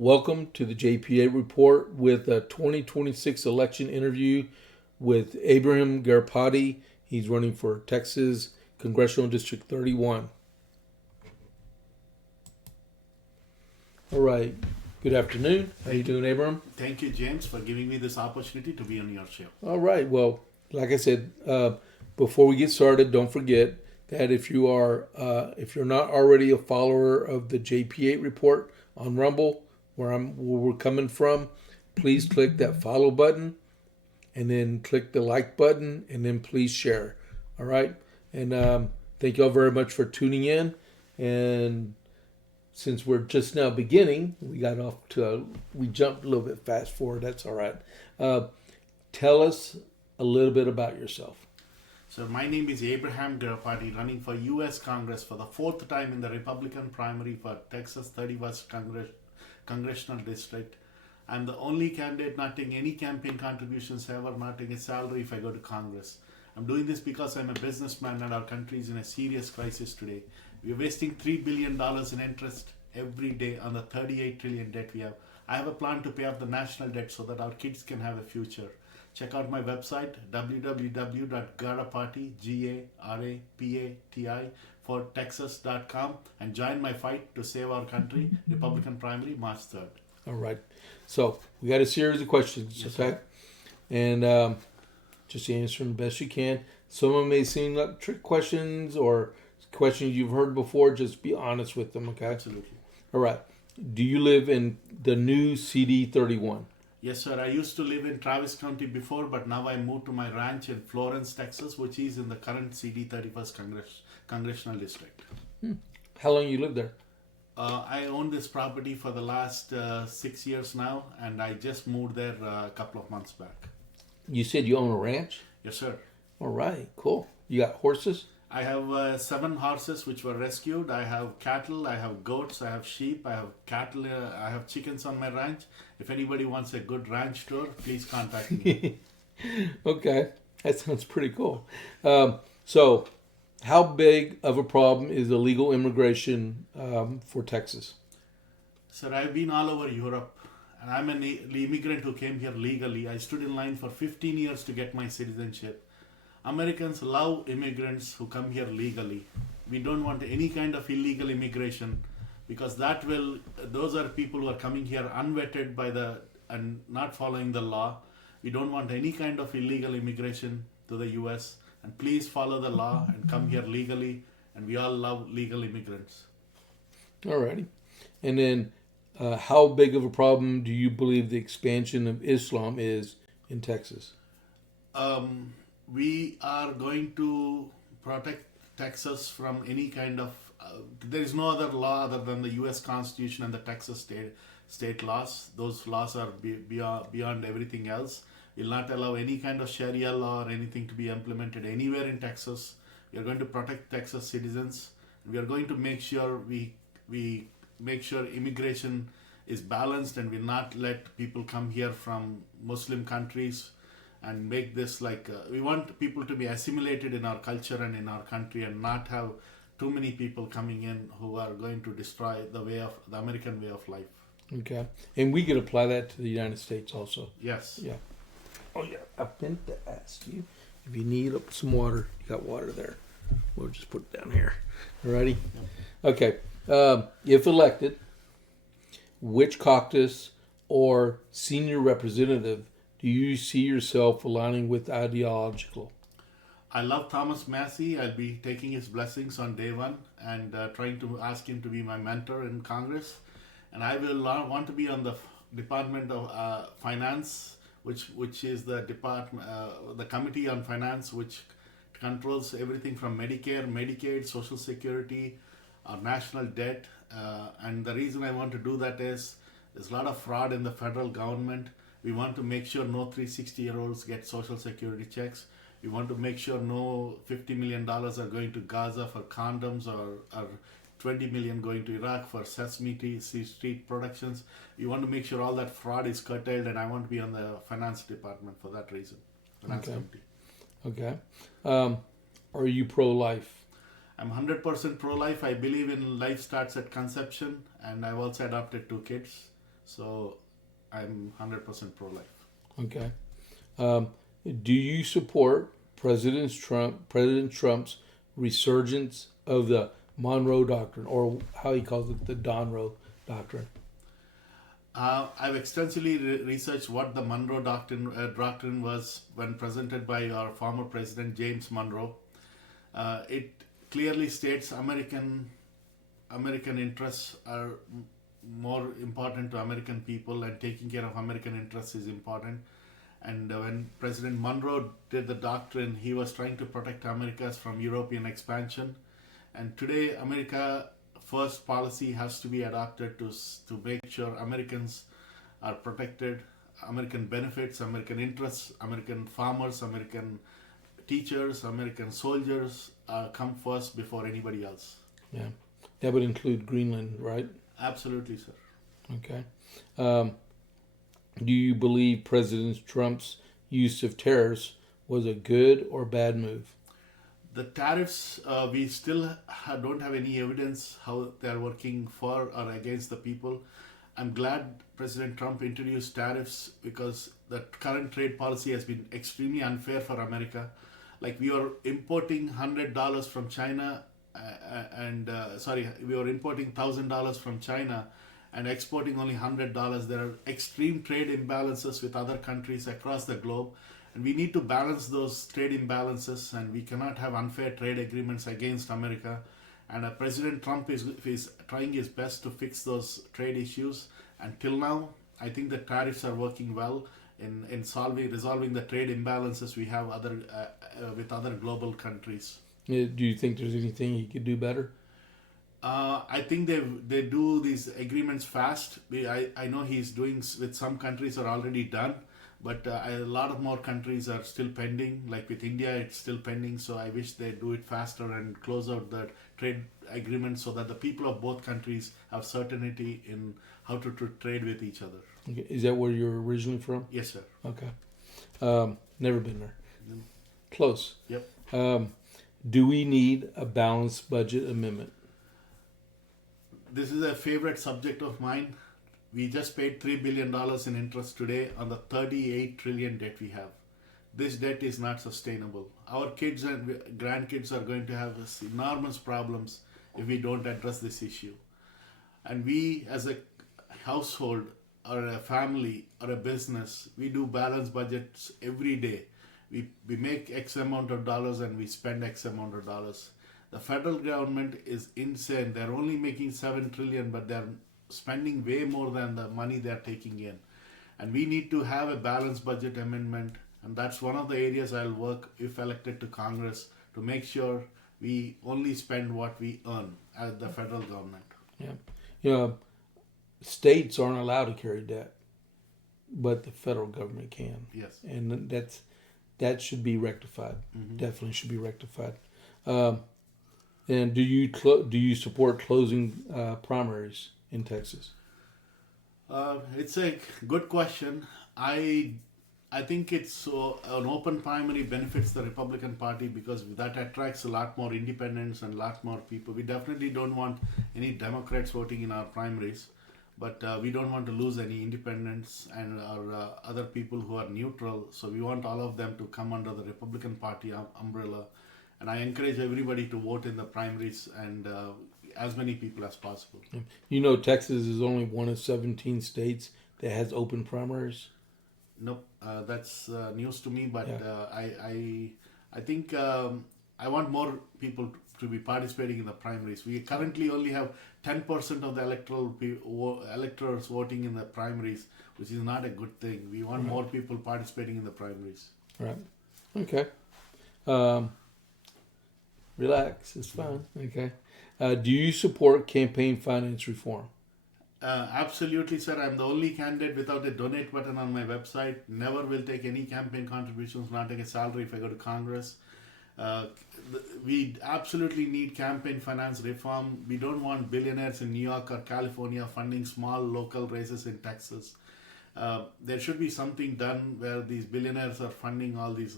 Welcome to the JP8Report with a 2026 election interview with Abhiram Garapati. He's running for Texas Congressional District 31. All right. Good afternoon. How you doing, Abhiram? Thank you, James, for giving me this opportunity to be on your show. All right. Well, like I said, before we get started, don't forget that if you're not already a follower of the JP8Report on Rumble, where we're coming from, please click that follow button, and then click the like button, and then please share. All right. And thank you all very much for tuning in. And since we're just now beginning, we jumped a little bit fast forward. That's all right. Tell us a little bit about yourself. So my name is Abhiram Garapati, running for U.S. Congress for the fourth time in the Republican primary for Texas 31st Congressional District. I'm the only candidate not taking any campaign contributions ever, not taking a salary if I go to Congress. I'm doing this because I'm a businessman and our country is in a serious crisis today. We're wasting $3 billion in interest every day on the $38 trillion debt we have. I have a plan to pay off the national debt so that our kids can have a future. Check out my website, www.garapati, Garapati, for Texas.com, and join my fight to save our country, Republican primary, March 3rd. All right. So we got a series of questions, Yes, okay? sir. And just answer them the best you can. Some of them may seem like trick questions or questions you've heard before. Just be honest with them, okay? Absolutely. All right. Do you live in the new CD-31? Yes, sir. I used to live in Travis County before, but now I moved to my ranch in Florence, Texas, which is in the current CD-31st Congressional District. How long you lived there? I own this property for the last 6 years now, and I just moved there a couple of months back. You said you own a ranch? Yes, sir. All right, cool. You got horses? I have 7 horses which were rescued. I have cattle, I have goats, I have sheep, I have cattle, I have chickens on my ranch. If anybody wants a good ranch tour, please contact me. Okay, that sounds pretty cool. So, how big of a problem is illegal immigration for Texas? Sir, I've been all over Europe, and I'm an immigrant who came here legally. I stood in line for 15 years to get my citizenship. Americans love immigrants who come here legally. We don't want any kind of illegal immigration, because those are people who are coming here unvetted and not following the law. We don't want any kind of illegal immigration to the US, and please follow the law and come here legally, and we all love legal immigrants. All righty. And then, how big of a problem do you believe the expansion of Islam is in Texas? We are going to protect Texas from any kind of. There is no other law other than the U.S. Constitution and the Texas state laws. Those laws are beyond everything else. We'll not allow any kind of Sharia law or anything to be implemented anywhere in Texas. We are going to protect Texas citizens. We are going to make sure we make sure immigration is balanced, and will not let people come here from Muslim countries and make this we want people to be assimilated in our culture and in our country, and not have too many people coming in who are going to destroy the American way of life. Okay. And we could apply that to the United States also. Yes. Yeah. Oh, yeah. I meant to ask you if you need some water. You got water there. We'll just put it down here. Alrighty? Okay. If elected, which caucus or senior representative do you see yourself aligning with ideological? I love Thomas Massey. I'll be taking his blessings on day one and trying to ask him to be my mentor in Congress. And I will want to be on the Department of Finance, which is the Committee on Finance, which controls everything from Medicare, Medicaid, Social Security, our national debt. And the reason I want to do that is there's a lot of fraud in the federal government. We want to make sure no 360-year-olds get Social Security checks. We want to make sure no $50 million are going to Gaza for condoms, or $20 million going to Iraq for Sesame Street productions. We want to make sure all that fraud is curtailed, and I want to be on the finance department for that reason. Finance committee. Okay. Are you pro-life? I'm 100% pro-life. I believe in life starts at conception, and I've also adopted 2 kids. So I'm 100% pro-life. Okay. Um, do you support President Trump's resurgence of the Monroe Doctrine, or how he calls it, the Donroe Doctrine? I've extensively researched what the Monroe doctrine was when presented by our former president James Monroe. It clearly states American interests are more important to American people, and taking care of American interests is important. And when President Monroe did the doctrine, he was trying to protect Americas from European expansion. And today, America first policy has to be adopted to make sure Americans are protected, American benefits, American interests, American farmers, American teachers, American soldiers come first before anybody else. Yeah, that would include Greenland, right? Absolutely, sir. Okay. Um, do you believe President Trump's use of tariffs was a good or bad move? The tariffs, we still don't have any evidence how they are working for or against the people. I'm glad President Trump introduced tariffs because the current trade policy has been extremely unfair for America. Like we are importing $100 from China, we are importing $1,000 from China and exporting only $100. There are extreme trade imbalances with other countries across the globe, and we need to balance those trade imbalances, and we cannot have unfair trade agreements against America. And President Trump is trying his best to fix those trade issues. Until now, I think the tariffs are working well in resolving the trade imbalances we have with other global countries. Do you think there's anything he could do better? I think they do these agreements fast. I know he's doing with some countries are already done, but a lot of more countries are still pending. Like with India, it's still pending. So I wish they do it faster and close out the trade agreement so that the people of both countries have certainty in how to trade with each other. Okay. Is that where you're originally from? Yes, sir. Okay. Never been there. Mm. Close. Yep. Do we need a balanced budget amendment? This is a favorite subject of mine. We just paid $3 billion in interest today on the 38 trillion debt we have. This debt is not sustainable. Our kids and grandkids are going to have enormous problems if we don't address this issue. And we as a household or a family or a business, we do balanced budgets every day. We make X amount of dollars and we spend X amount of dollars. The federal government is insane. They're only making 7 trillion, but they're spending way more than the money they're taking in. And we need to have a balanced budget amendment. And that's one of the areas I'll work if elected to Congress to make sure we only spend what we earn as the federal government. Yeah. You know, states aren't allowed to carry debt, but the federal government can. Yes. And that should be rectified. Mm-hmm. Definitely should be rectified. And do you support closing primaries in Texas? It's a good question. I think it's an open primary benefits the Republican Party because that attracts a lot more independents and a lot more people. We definitely don't want any Democrats voting in our primaries, but we don't want to lose any independents and our other people who are neutral. So we want all of them to come under the Republican Party umbrella. And I encourage everybody to vote in the primaries and as many people as possible. You know, Texas is only one of 17 states that has open primaries. Nope, that's news to me. But Yeah. I think I want more people to be participating in the primaries. We currently only have 10% of the electors voting in the primaries, which is not a good thing. We want more people participating in the primaries. Right. Okay. Relax. It's fine. Okay. Do you support campaign finance reform? Absolutely, sir. I'm the only candidate without a donate button on my website. Never will take any campaign contributions, not take a salary if I go to Congress. We absolutely need campaign finance reform. We don't want billionaires in New York or California funding small local races in Texas. There should be something done where these billionaires are funding all these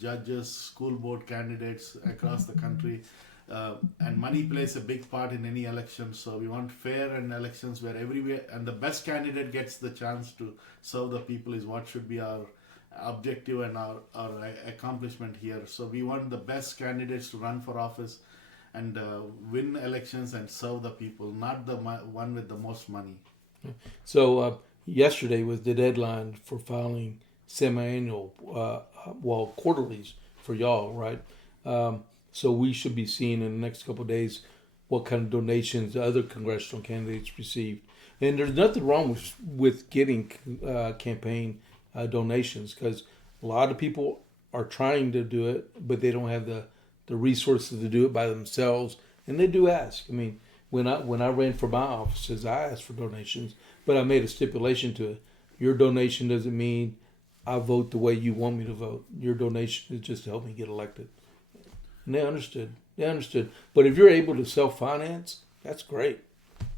judges, school board candidates across the country. and money plays a big part in any election. So we want fair and elections where everywhere and the best candidate gets the chance to serve the people is what should be our objective and our accomplishment here. So we want the best candidates to run for office and win elections and serve the people, not the one with the most money. So yesterday was the deadline for filing semi-annual, quarterlies for y'all, right? So we should be seeing in the next couple of days what kind of donations the other congressional candidates received. And there's nothing wrong with getting campaign donations, because a lot of people are trying to do it, but they don't have the resources to do it by themselves, and they do ask. I mean, when I ran for my offices, I asked for donations, but I made a stipulation to it. Your donation doesn't mean I vote the way you want me to vote. Your donation is just to help me get elected. And they understood. But if you're able to self-finance, that's great.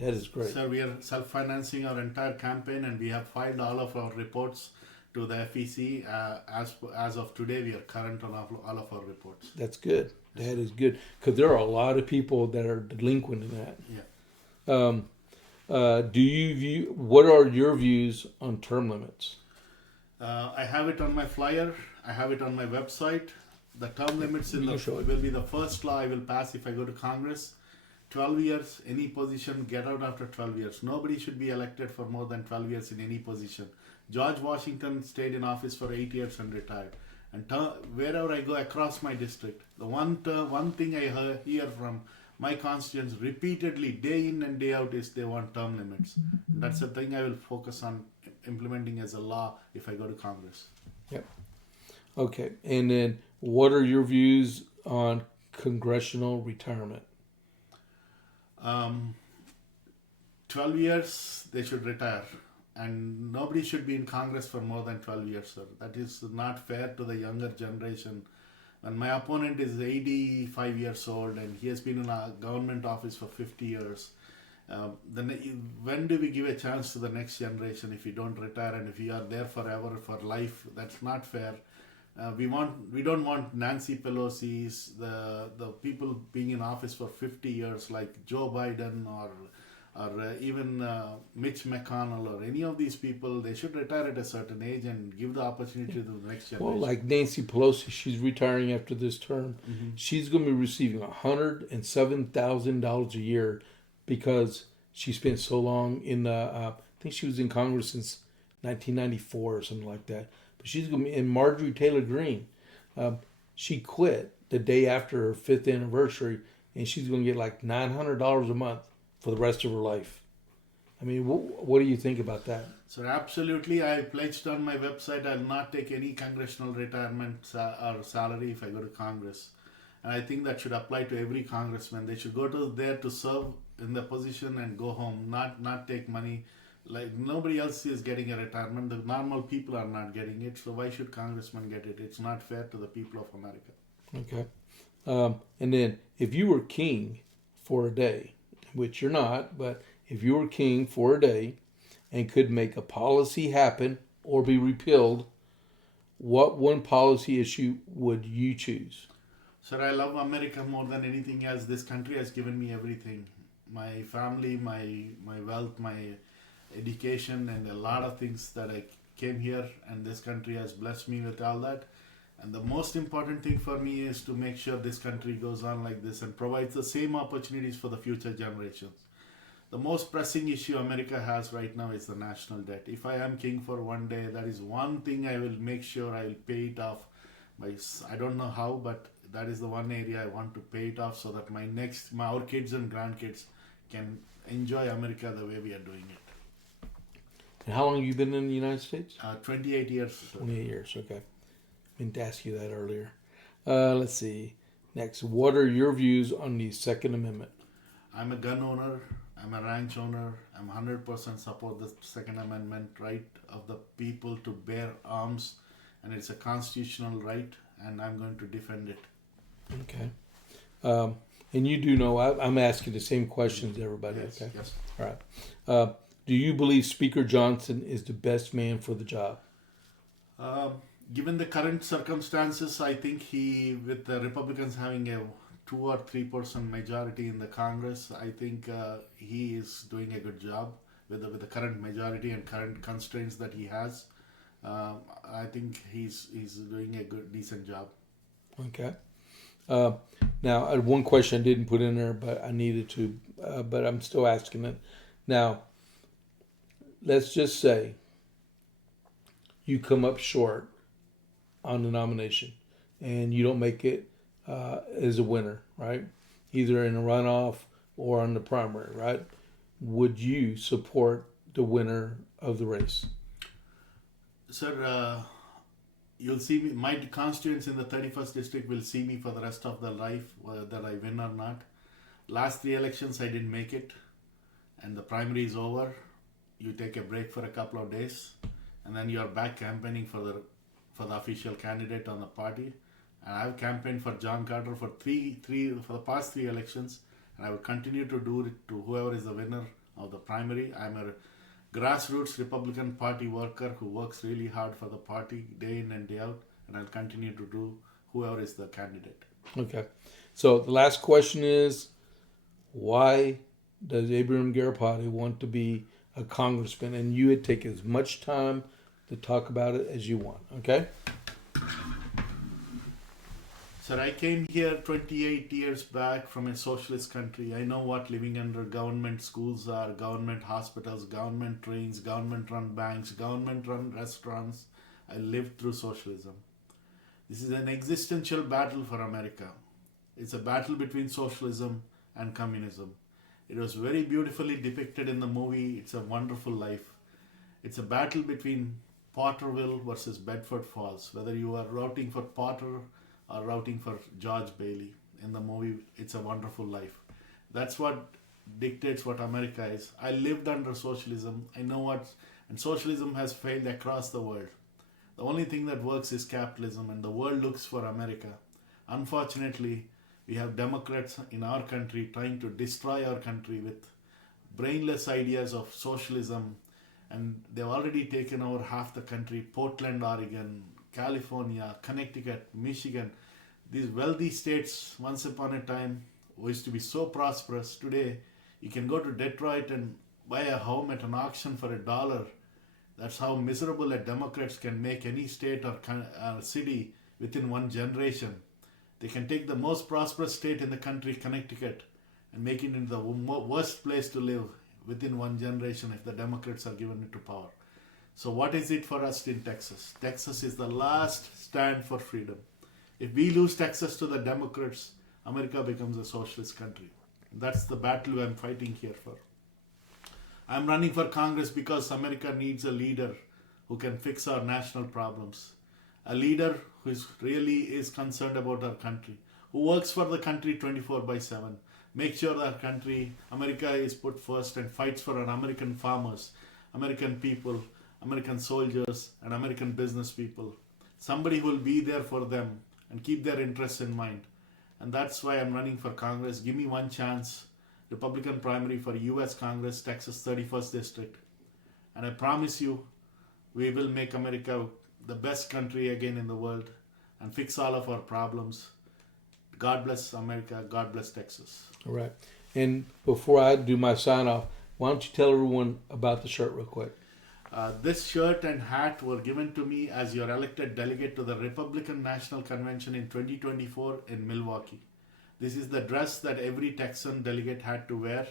That is great. So we are self-financing our entire campaign, and we have filed all of our reports to the FEC. As of today, we are current on all of our reports. That's good. That is good, because there are a lot of people that are delinquent in that. Yeah. Do you view? What are your views on term limits? I have it on my flyer. I have it on my website. The term limits will be the first law I will pass if I go to Congress. 12 years, any position, get out after 12 years. Nobody should be elected for more than 12 years in any position. George Washington stayed in office for 8 years and retired. And wherever I go across my district, the one thing I hear from my constituents repeatedly, day in and day out, is they want term limits. And that's the thing I will focus on implementing as a law if I go to Congress. Yep. Okay. And then what are your views on congressional retirement? 12 years, they should retire. And nobody should be in Congress for more than 12 years, sir. That is not fair to the younger generation. And my opponent is 85 years old, and he has been in a government office for 50 years. When do we give a chance to the next generation if you don't retire and if you are there forever for life? That's not fair. We don't want Nancy Pelosi's, the people being in office for 50 years like Joe Biden or even Mitch McConnell or any of these people. They should retire at a certain age and give the opportunity to the next generation. Well, like Nancy Pelosi, she's retiring after this term. Mm-hmm. She's going to be receiving $107,000 a year because she spent so long in I think she was in Congress since 1994 or something like that. But she's going to be in Marjorie Taylor Greene. She quit the day after her 5th anniversary, and she's going to get like $900 a month for the rest of her life. I mean, what do you think about that? So absolutely, I pledged on my website I'll not take any congressional retirement or salary if I go to Congress. And I think that should apply to every congressman. They should go there to serve in the position and go home, not take money. Like nobody else is getting a retirement. The normal people are not getting it. So why should congressmen get it? It's not fair to the people of America. Okay. And then if you were king for a day, which you're not, but if you were king for a day and could make a policy happen or be repealed, what one policy issue would you choose? Sir, I love America more than anything else. This country has given me everything. My family, my wealth, my education, and a lot of things that I came here, and this country has blessed me with all that. And the most important thing for me is to make sure this country goes on like this and provides the same opportunities for the future generations. The most pressing issue America has right now is the national debt. If I am king for one day, that is one thing I will make sure I will pay it off. I don't know how, but that is the one area I want to pay it off so that our kids and grandkids can enjoy America the way we are doing it. And how long have you been in the United States? 28 years. 28 years, okay. I meant to ask you that earlier. Let's see. Next, what are your views on the Second Amendment? I'm a gun owner. I'm a ranch owner. I'm 100% support the Second Amendment right of the people to bear arms. And it's a constitutional right, and I'm going to defend it. Okay. And you do know I'm asking the same questions to everybody, yes, okay? Yes. All right. Do you believe Speaker Johnson is the best man for the job? Given the current circumstances, I think with the Republicans having a 2 or 3% majority in the Congress, I think he is doing a good job with the current majority and current constraints that he has. I think he's doing a decent job. Okay. Now, I had one question I didn't put in there, but I needed to, but I'm still asking it. Now, let's just say you come up short on the nomination and you don't make it as a winner, right? Either in a runoff or on the primary, right? Would you support the winner of the race? Sir, you'll see me, my constituents in the 31st district will see me for the rest of their life, whether I win or not. Last 3 elections, I didn't make it, and the primary is over. You take a break for a couple of days, and then you're back campaigning for the official candidate on the party. And I've campaigned for John Carter for for the past 3 elections, and I will continue to do it to whoever is the winner of the primary. I'm a grassroots Republican Party worker who works really hard for the party day in and day out, and I'll continue to do whoever is the candidate. Okay. So the last question is, why does Abhiram Garapati want to be a congressman? And you would take as much time to talk about it as you want. Okay. Sir, I came here 28 years back from a socialist country. I know what living under government schools are, government hospitals, government trains, government-run banks, government-run restaurants. I lived through socialism. This is an existential battle for America. It's a battle between socialism and communism. It was very beautifully depicted in the movie It's a Wonderful Life. It's a battle between Potterville versus Bedford Falls, whether you are rooting for Potter or rooting for George Bailey in the movie It's a Wonderful Life. That's what dictates what America is. I lived under socialism. I know and socialism has failed across the world. The only thing that works is capitalism, and the world looks for America. Unfortunately, we have Democrats in our country trying to destroy our country with brainless ideas of socialism, and they've already taken over half the country. Portland, Oregon, California, Connecticut, Michigan, these wealthy states once upon a time used to be so prosperous. Today, you can go to Detroit and buy a home at an auction for $1. That's how miserable a Democrats can make any state or city within one generation. They can take the most prosperous state in the country, Connecticut, and make it into the worst place to live within one generation if the Democrats are given into power. So what is it for us in Texas? Texas is the last stand for freedom. If we lose Texas to the Democrats, America becomes a socialist country. That's the battle I'm fighting here for. I'm running for Congress because America needs a leader who can fix our national problems. A leader who really is concerned about our country, who works for the country 24/7, makes sure our country, America, is put first and fights for our American farmers, American people, American soldiers, and American business people. Somebody who will be there for them and keep their interests in mind. And that's why I'm running for Congress. Give me one chance. Republican primary for US Congress, Texas 31st District. And I promise you, we will make America the best country again in the world and fix all of our problems. God bless America. God bless Texas. All right. And before I do my sign off, why don't you tell everyone about the shirt real quick? This shirt and hat were given to me as your elected delegate to the Republican National Convention in 2024 in Milwaukee. This is the dress that every Texan delegate had to wear,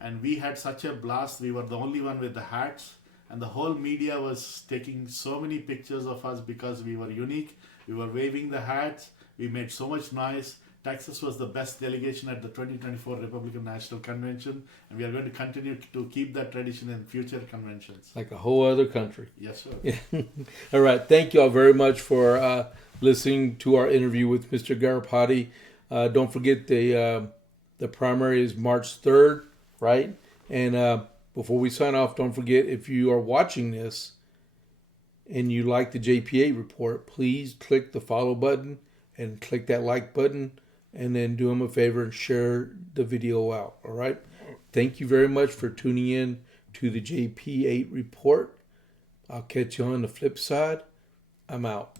and we had such a blast. We were the only one with the hats, and the whole media was taking so many pictures of us because we were unique. We were waving the hats. We made so much noise. Texas was the best delegation at the 2024 Republican National Convention, and we are going to continue to keep that tradition in future conventions. Like a whole other country. Yes, sir. All right. Thank you all very much for listening to our interview with Mr. Garapati. Don't forget the primary is March 3rd, right? And before we sign off, don't forget, if you are watching this and you like the JP8 report, please click the follow button and click that like button, and then do them a favor and share the video out. All right. Thank you very much for tuning in to the JP8 report. I'll catch you on the flip side. I'm out.